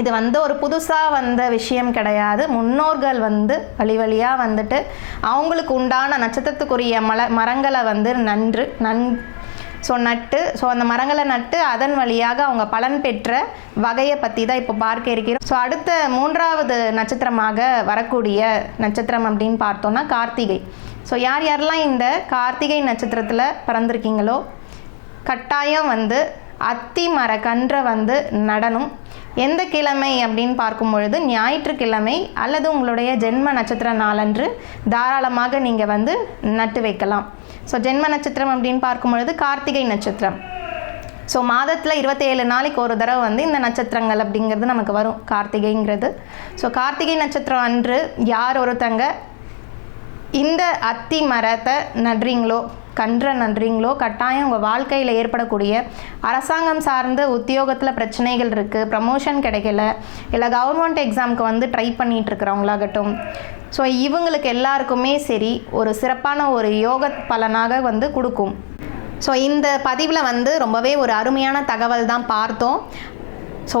இது வந்து ஒரு புதுசாக வந்த விஷயம் கிடையாது. முன்னோர்கள் வந்து வழி வழியாக வந்துட்டு அவங்களுக்கு உண்டான நட்சத்திரத்துக்குரிய மல மரங்களை வந்து நன்று நன் ஸோ நட்டு ஸோ அந்த மரங்களை நட்டு அதன் வழியாக அவங்க பலன் பெற்ற வகையை பற்றி தான் இப்போ பார்க்க இருக்கிறோம். ஸோ அடுத்த மூன்றாவது நட்சத்திரமாக வரக்கூடிய நட்சத்திரம் அப்படின்னு பார்த்தோன்னா கார்த்திகை. ஸோ யார் யாரெல்லாம் இந்த கார்த்திகை நட்சத்திரத்தில் பிறந்திருக்கீங்களோ கட்டாயம் வந்து அத்தி மர கன்றை வந்து நடணும். எந்த கிழமை அப்படின்னு பார்க்கும் பொழுது ஞாயிற்றுக்கிழமை அல்லது உங்களுடைய ஜென்ம நட்சத்திர நாளன்று தாராளமாக நீங்கள் வந்து நட்டு வைக்கலாம். ஸோ ஜென்ம நட்சத்திரம் அப்படின்னு பார்க்கும் பொழுது கார்த்திகை நட்சத்திரம். ஸோ மாதத்தில் இருபத்தேழு நாளைக்கு ஒரு தடவை வந்து இந்த நட்சத்திரங்கள் அப்படிங்கிறது நமக்கு வரும் கார்த்திகைங்கிறது. ஸோ கார்த்திகை நட்சத்திரம் அன்று யார் ஒருத்தங்க இந்த அத்தி மரத்தை நடுறீங்களோ கன்ற நன்றிங்களோ? கட்டாயம் உங்கள் வாழ்க்கையில் ஏற்படக்கூடிய அரசாங்கம் சார்ந்த உத்தியோகத்தில் பிரச்சனைகள் இருக்குது ப்ரமோஷன் கிடைக்கல இல்லை கவர்மெண்ட் எக்ஸாமுக்கு வந்து ட்ரை பண்ணிகிட்டு இருக்கிறவங்களாகட்டும் ஸோ இவங்களுக்கு எல்லாருக்குமே சரி ஒரு சிறப்பான ஒரு யோக பலனாக வந்து கொடுக்கும். ஸோ இந்த பதிவில் வந்து ரொம்பவே ஒரு அருமையான தகவல் தான் பார்த்தோம். ஸோ